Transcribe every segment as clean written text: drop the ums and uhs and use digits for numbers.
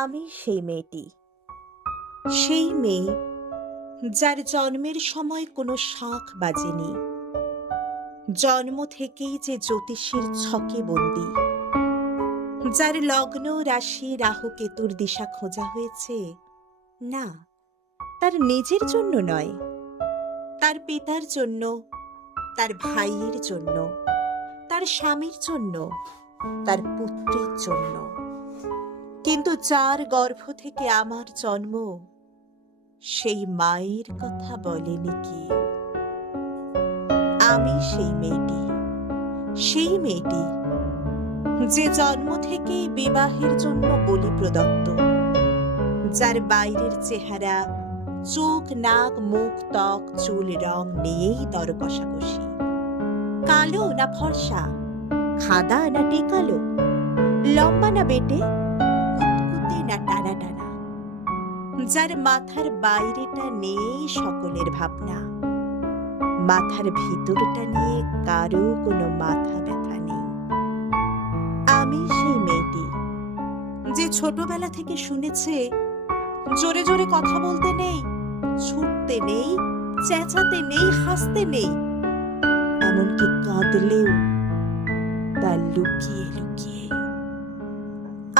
আমি সেই মেয়েটি, সেই মেয়ে যার জন্মের সময় কোনো শাঁখ বাজেনি, জন্ম থেকেই যে জ্যোতিষীর ছকে বন্দী, যার লগ্ন রাশি রাহু কেতুর দিশা খোঁজা হয়েছে না তার নিজের জন্য নয়, তার পিতার জন্য, তার ভাইয়ের জন্য, তার স্বামীর জন্য, তার পুত্রের জন্য। কিন্তু যার গর্ভ থেকে আমার জন্ম, সেই মায়ের কথা বলেনি কি? আমি সেই মেয়েটি, সেই মেয়েটি যে জন্ম থেকেই বিবাহের জন্য বলি প্রদত্ত, যার বাইরের চেহারা, চোখ, নাক, মুখ, ত্বক, চুল, রং নিয়েই দর কষাকষি। কালো না ফর্সা, খাদা না টেকালো, লম্বা না বেটে, কুতকুতে না টানা টানা, যার মাথার বাইরেটা নিয়েই সকলের ভাবনা, মাথার ভিতরটা নিয়ে কারো কোনো মাথা ব্যথা নেই। আমি সেই মেয়েটি যে ছোটবেলা থেকে শুনেছে জোরে জোরে কথা বলতে নেই, ছুটতে নেই, চেঁচাতে নেই, হাসতে নেই, এমনকি কাঁদলেও তা লুকিয়ে লুকিয়ে।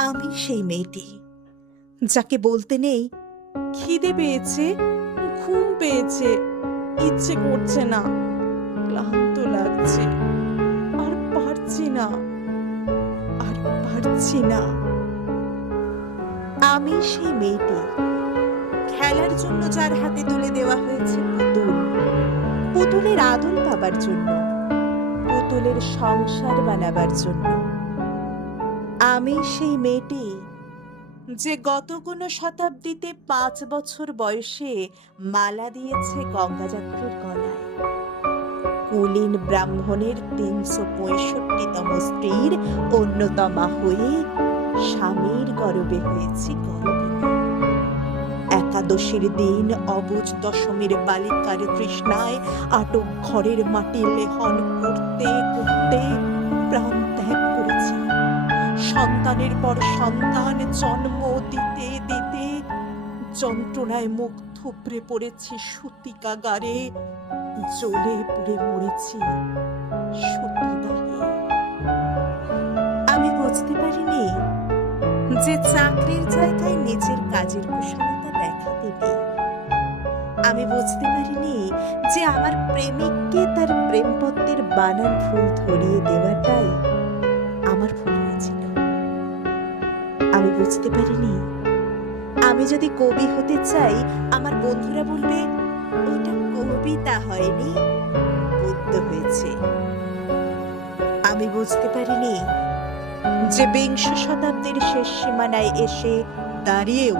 আমি সেই মেয়েটি যাকে বলতে নেই খিদে পেয়েছে, ঘুম পেয়েছে, ইচ্ছে করছে না, ক্লান্ত লাগছে, আর পারছি না, আর পারছি না। আমি সেই মেয়েটি খেলার জন্য যার হাতে তুলে দেওয়া হয়েছে পুতুল, পুতুলের আদর পাবার জন্য, পুতুলের সংসার বানাবার জন্য। আমি সেই মেয়েটি যে গত কোনো শতাব্দীতে 5 বছর বয়সে মালা দিয়েছে গঙ্গাযাত্রীর গলায়, কুলীন ব্রাহ্মণের 365তম স্ত্রীর অন্যতমা হয়ে স্বামীর গর্বে হয়েছি গর্বিণী। একাদশীর দিন অবুজ দশমীর বালিকার তৃষ্ণায় আটক ঘরের মাটি লেহন করতে করতে প্রাণ ত্যাগ করেছি। সন্তানের পর সন্তান জন্ম দিতে দিতে যন্ত্রণায় মুখ থুবড়ে পড়েছি সূতিকাগারে, জ্বলে পুড়ে মরেছি সতীদাহে। আমি বুঝতে পারিনি যে চাকরির জায়গায় নিজের কাজের কুশলতা দেখাতে নেই। আমি বুঝতে পারিনি যে আমার প্রেমিককে তার প্রেমপত্রের বানান ভুল ধরিয়ে দেওয়াটাই আমার ভুল হয়েছিল। আমি বুঝতে পারিনি আমি যদি কবি হতে চাই, আমার বন্ধুরা বলবে ওটা কবিতা হয়নি, পদ্য হয়েছে। আমি বুঝতে পারিনি যে বিংশ শতাব্দীর শেষ সীমানায় এসে দাঁড়িয়েও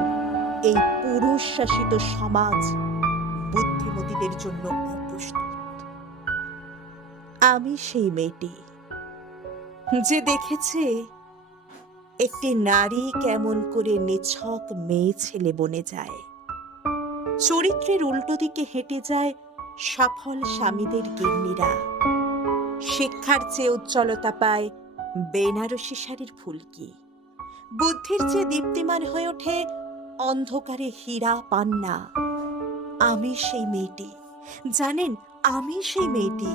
এই পুরুষ শাসিত সমাজ বুদ্ধিমতীদের জন্য অপ্রস্তুত। আমি সেই মেয়েটি যে দেখেছে একটি নারী কেমন করে নিছক মেয়ে ছেলে বনে যায়, চরিত্রের উল্টো দিকে হেঁটে যায় সফল স্বামীদের গিন্নিরা, শিক্ষার চেয়ে উজ্জ্বলতা পায় বেনারসি শাড়ির ফুলকি, বুদ্ধির চেয়ে দীপ্তিমান হয়ে ওঠে অন্ধকারে হীরা পান্না। আমি সেই মেয়েটি, জানেন, আমি সেই মেয়েটি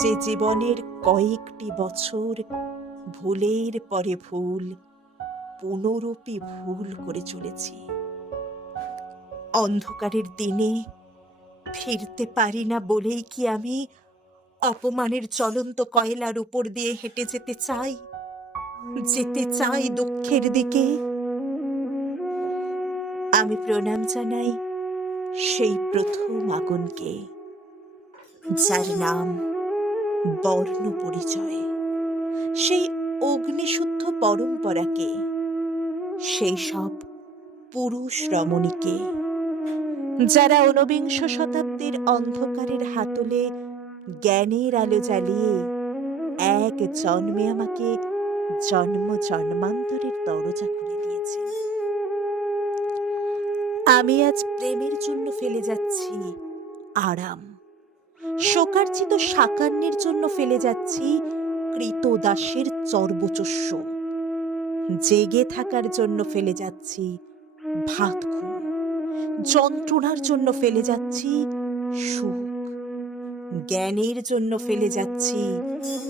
যে জীবনের কয়েকটি বছর ভুলের পরে ভুল, পুনরূপী ভুল করে চলেছি। অন্ধকারের দিনে ফিরতে পারি না বলেই কি আমি অপমানের জ্বলন্ত কয়লার উপর দিয়ে হেঁটে যেতে চাই, যেতে চাই দুঃখের দিকে? আমি প্রণাম জানাই সেই প্রথম আগুনকে, যার নাম বর্ণ পরিচয়, সেই অগ্নিশুদ্ধ পরম্পরাকে, সেই সব পুরুষ রমণীকে যারা ঊনবিংশ শতাব্দীর অন্ধকারের হাতলে জ্ঞানের আলো জ্বালিয়ে এক জন্মে আমাকে জন্ম জন্মান্তরের দরজা খুলে দিয়েছে। আমি আজ প্রেমের জন্য ফেলে যাচ্ছি আরাম, শোকার্চিত সাকান্যের জন্য ফেলে যাচ্ছি কৃতদাসের চর্বচস্য, জেগে থাকার জন্য ফেলে যাচ্ছি ভাত ঘুম, যন্ত্রণার জন্য ফেলে যাচ্ছি সুখ, জ্ঞানের জন্য ফেলে যাচ্ছি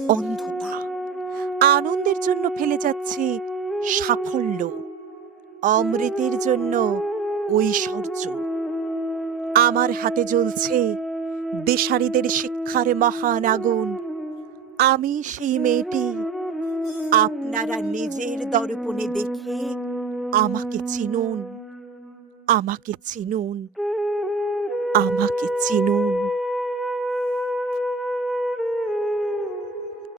অন্ধতা, আনন্দের জন্য ফেলে যাচ্ছি সাফল্য, অমৃতের জন্য ঐশ্বর্য। আমার হাতে জ্বলছে দেশারীদের শিক্ষার মহান আগুন। আমি সেই মেয়েটি, আপনারা নিজের দর্পণে দেখে আমাকে চিনুন, আমাকে চিনুন, আমাকে চিনুন।